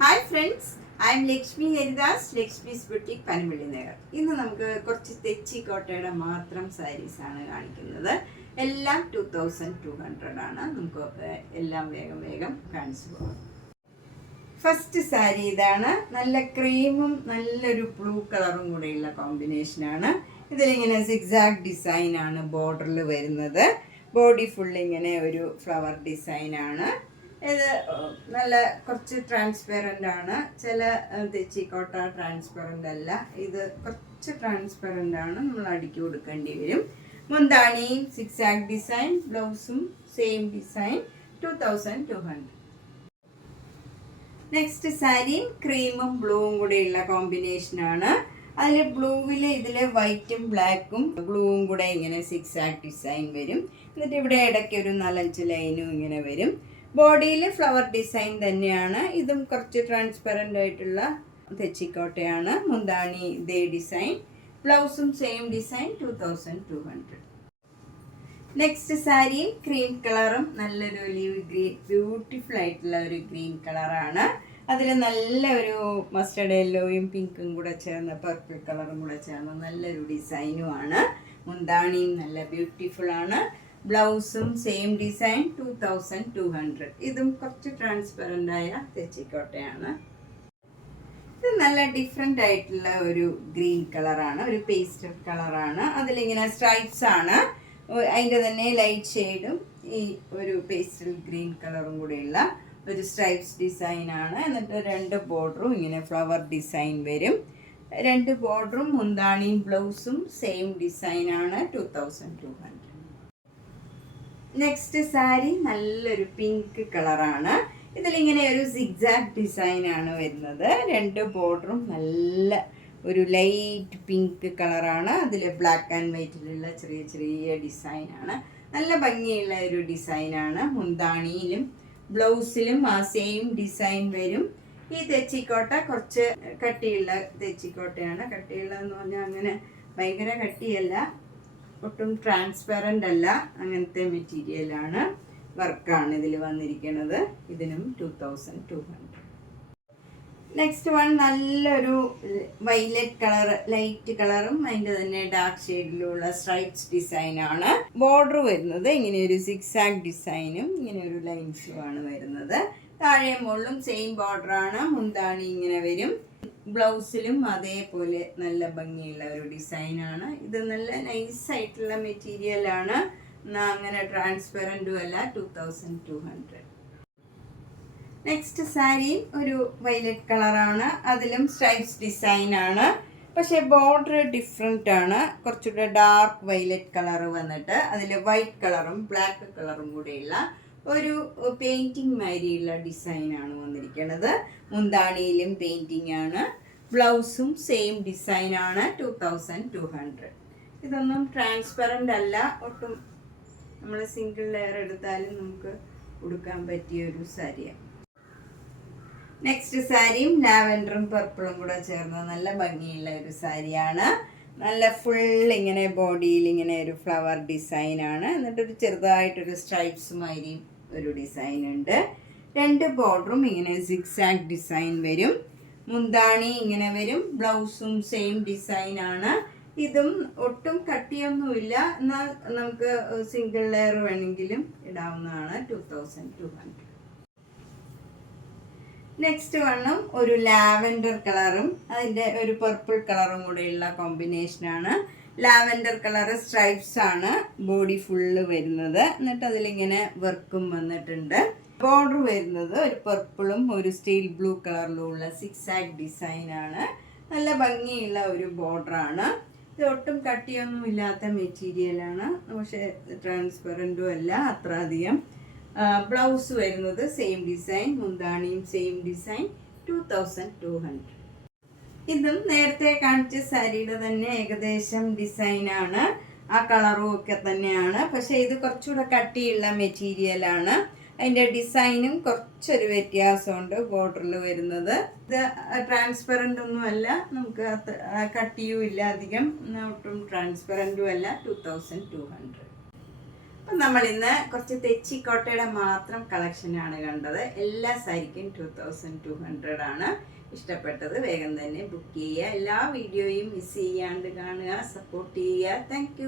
Hi friends, I M Lakshmi Haridas, Lakshmi's boutique Panampilly Nagar. ഇന്ന് നമുക്ക് കുറച്ച് തെച്ചിക്കോട്ടയുടെ മാത്രം സാരീസാണ് കാണിക്കുന്നത്. എല്ലാം 2200 ആണ്. നമുക്ക് എല്ലാം വേഗം വേഗം കാണിച്ചു പോകാം. ഫസ്റ്റ് സാരി ഇതാണ്. നല്ല ക്രീമും നല്ലൊരു ബ്ലൂ കളറും കൂടെയുള്ള കോമ്പിനേഷനാണ്. ഇതിലിങ്ങനെ സിക്സാഗ് ഡിസൈനാണ് ബോർഡറിൽ വരുന്നത്. ബോഡി ഫുൾ ഇങ്ങനെ ഒരു ഫ്ലവർ ഡിസൈനാണ്. ഇത് നല്ല കുറച്ച് ട്രാൻസ്പെറൻ്റ് ആണ്. ചില തെച്ചിക്കോട്ട ട്രാൻസ്പെറൻ്റ് അല്ല, ഇത് കുറച്ച് ട്രാൻസ്പെറൻ്റ് ആണ്. നമ്മൾ അടുക്കി കൊടുക്കേണ്ടി വരും. മുന്താണിയും സിക്സാഗ് ഡിസൈൻ, ബ്ലൗസും സെയിം ഡിസൈൻ, 2200. നെക്സ്റ്റ് സാരി ക്രീമും ബ്ലൂവും കൂടെയുള്ള കോമ്പിനേഷനാണ്. അതിൽ ബ്ലൂവിൽ ഇതിൽ വൈറ്റും ബ്ലാക്കും ബ്ലൂവും കൂടെ ഇങ്ങനെ സിക്സാഗ് ഡിസൈൻ വരും. എന്നിട്ട് ഇവിടെ ഇടയ്ക്ക് ഒരു 4-5 ലൈനും ഇങ്ങനെ വരും. ബോഡിയിൽ ഫ്ലവർ ഡിസൈൻ തന്നെയാണ്. ഇതും കുറച്ച് ട്രാൻസ്പെറൻ്റ് ആയിട്ടുള്ള തെച്ചിക്കോട്ടയാണ്. മുന്താണി ഇതേ ഡിസൈൻ, ബ്ലൗസും same design, 2200. Next sari cream കളറും നല്ലൊരു ഒലിവ് ഗ്രീൻ, ബ്യൂട്ടിഫുൾ ആയിട്ടുള്ള ഒരു ഗ്രീൻ കളറാണ്. അതിൽ നല്ല ഒരു മസ്റ്റർഡ് യെല്ലോയും പിങ്കും കൂടെ ചേർന്ന് പർപ്പിൾ കളറും കൂടെ ചേർന്ന് നല്ലൊരു ഡിസൈനുമാണ്. മുന്താണിയും നല്ല ബ്യൂട്ടിഫുൾ ആണ്. ബ്ലൗസും സെയിം ഡിസൈൻ, 2200. ഇതും കുറച്ച് ട്രാൻസ്പെറൻ്റ് ആയ തെച്ചിക്കോട്ടയാണ്. ഇത് നല്ല ഡിഫറെൻ്റ് ആയിട്ടുള്ള ഒരു ഗ്രീൻ കളറാണ്, ഒരു പേസ്റ്റൽ കളറാണ്. അതിലിങ്ങനെ സ്ട്രൈപ്സ് ആണ്. അതിൻ്റെ തന്നെ ലൈറ്റ് ഷെയ്ഡും ഈ ഒരു പേസ്റ്റൽ ഗ്രീൻ കളറും കൂടെയുള്ള ഒരു സ്ട്രൈപ്സ് ഡിസൈനാണ്. എന്നിട്ട് 2 ബോർഡറും ഇങ്ങനെ ഫ്ലവർ ഡിസൈൻ വരും. 2 ബോർഡറും മുന്താണിയും ബ്ലൗസും സെയിം ഡിസൈനാണ്, 2200. നെക്സ്റ്റ് സാരി നല്ലൊരു പിങ്ക് കളറാണ്. ഇതിലിങ്ങനെ ഒരു സിഗ്സാഗ് ഡിസൈനാണ് വരുന്നത്. 2 ബോർഡറും നല്ല ഒരു ലൈറ്റ് പിങ്ക് കളറാണ്. അതിൽ ബ്ലാക്ക് ആൻഡ് വൈറ്റിലുള്ള ചെറിയ ചെറിയ ഡിസൈനാണ്. നല്ല ഭംഗിയുള്ള ഒരു ഡിസൈനാണ്. മുന്താണിയിലും ബ്ലൗസിലും ആ സെയിം ഡിസൈൻ വരും. ഈ തെച്ചിക്കോട്ട കുറച്ച് കട്ടിയുള്ള തെച്ചിക്കോട്ടയാണ്. കട്ടിയുള്ളതെന്ന് പറഞ്ഞാൽ അങ്ങനെ ഭയങ്കര കട്ടിയല്ല, ഒട്ടും ട്രാൻസ്പെറൻ്റ് അല്ല, അങ്ങനത്തെ മെറ്റീരിയലാണ്. വർക്കാണ് ഇതിൽ വന്നിരിക്കുന്നത്. ഇതിനും 2200. നെക്സ്റ്റ് വൺ നല്ലൊരു വൈലറ്റ് കളർ, ലൈറ്റ് കളറും അതിൻ്റെ തന്നെ ഡാർക്ക് ഷെയ്ഡിലുള്ള സ്ട്രൈപ്സ് ഡിസൈനാണ്. ബോർഡർ വരുന്നത് ഇങ്ങനെ ഒരു സിക്സാഗ് ഡിസൈനും ഇങ്ങനെ ഒരു ലൈൻസും ആണ് വരുന്നത്. താഴെ മുകളിലും സെയിം ബോർഡറാണ്. മുന്താണി ഇങ്ങനെ വരും. ബ്ലൗസിലും അതേപോലെ നല്ല ഭംഗിയുള്ള ഒരു ഡിസൈനാണ്. ഇത് നല്ല നൈസായിട്ടുള്ള മെറ്റീരിയലാണ്, അങ്ങനെ ട്രാൻസ്പെറൻറ്റും അല്ല, 2200. നെക്സ്റ്റ് സാരി ഒരു വൈലറ്റ് കളറാണ്. അതിലും സ്ട്രൈപ്സ് ഡിസൈനാണ്. പക്ഷേ ബോർഡർ ഡിഫറെൻ്റ് ആണ്. കുറച്ചുകൂടെ ഡാർക്ക് വൈലറ്റ് കളർ വന്നിട്ട് അതിൽ വൈറ്റ് കളറും ബ്ലാക്ക് കളറും കൂടെയുള്ള ഒരു പെയിൻറ്റിങ് മാതിരിയുള്ള ഡിസൈനാണ് വന്നിരിക്കുന്നത്. മുന്താണിയിലും പെയിൻറ്റിങ് ആണ്. ബ്ലൗസും സെയിം ഡിസൈനാണ്, 2200. ഇതൊന്നും ട്രാൻസ്പെറൻ്റ് അല്ല, ഒട്ടും നമ്മൾ സിംഗിൾ ലെയർ എടുത്താലും നമുക്ക് ഉടുക്കാൻ പറ്റിയ ഒരു സാരിയാണ്. നെക്സ്റ്റ് സാരിയും ലാവൻഡറും പർപ്പിളും കൂടെ ചേർന്ന് നല്ല ഭംഗിയുള്ള ഒരു സാരിയാണ്. നല്ല ഫുൾ ഇങ്ങനെ ബോഡിയിൽ ഇങ്ങനെ ഒരു ഫ്ലവർ ഡിസൈനാണ്. എന്നിട്ടൊരു ചെറുതായിട്ടൊരു സ്ട്രൈപ്സുമാതിരി ഒരു ഡിസൈൻ ഉണ്ട്. 2 ബോർഡറും ഇങ്ങനെ സിക്സാഗ് ഡിസൈൻ വരും. മുന്താണി ഇങ്ങനെ വരും. ബ്ലൗസും സെയിം ഡിസൈനാണ്. ഇതും ഒട്ടും കട്ടിയൊന്നുമില്ല, എന്നാൽ നമുക്ക് സിംഗിൾ ലെയർ വേണമെങ്കിലും ഇടാവുന്നതാണ്, 2200. നെക്സ്റ്റ് വണ്ണും ഒരു ലാവൻഡർ കളറും അതിൻ്റെ ഒരു പർപ്പിൾ കളറും കൂടെയുള്ള കോമ്പിനേഷനാണ്. ലാവൻഡർ കളർ സ്ട്രൈപ്സ് ആണ് ബോഡി ഫുള്ള് വരുന്നത്. എന്നിട്ട് അതിലിങ്ങനെ വർക്കും വന്നിട്ടുണ്ട്. ബോർഡർ വരുന്നത് ഒരു പർപ്പിളും ഒരു സ്റ്റീൽ ബ്ലൂ കളറിലുള്ള സിക്സാഗ് ഡിസൈനാണ്. നല്ല ഭംഗിയുള്ള ഒരു ബോർഡറാണ്. ഇത് ഒട്ടും കട്ടിയൊന്നും ഇല്ലാത്ത മെറ്റീരിയലാണ്, പക്ഷേ ട്രാൻസ്പെറൻറ്റും അല്ല അത്ര അധികം. ബ്ലൗസ് വരുന്നത് സെയിം ഡിസൈൻ, മുന്താണിയും സെയിം ഡിസൈൻ, 2200. ഇതും നേരത്തെ കാണിച്ച സാരിയുടെ തന്നെ ഏകദേശം ഡിസൈനാണ്. ആ കളറും ഒക്കെ തന്നെയാണ്. പക്ഷേ ഇത് കുറച്ചുകൂടെ കട്ടിയുള്ള മെറ്റീരിയലാണ്. അതിൻ്റെ ഡിസൈനും കുറച്ചൊരു വ്യത്യാസമുണ്ട് ബോർഡറിൽ വരുന്നത്. ഇത് ട്രാൻസ്പെറൻ്റ് ഒന്നും അല്ല, നമുക്ക് കട്ടിയും ഇല്ല അധികം, ഒട്ടും ട്രാൻസ്പെറൻറ്റും അല്ല, 2200. അപ്പം നമ്മൾ ഇന്ന് കുറച്ച് തെച്ചിക്കോട്ടയുടെ മാത്രം കളക്ഷനാണ് കണ്ടത്. എല്ലാ സാരിക്കും 2200 ആണ്. ഇഷ്ടപ്പെട്ടത് വേഗം തന്നെ ബുക്ക് ചെയ്യുക. എല്ലാ വീഡിയോയും മിസ് ചെയ്യാണ്ട് കാണുക, സപ്പോർട്ട് ചെയ്യുക. താങ്ക്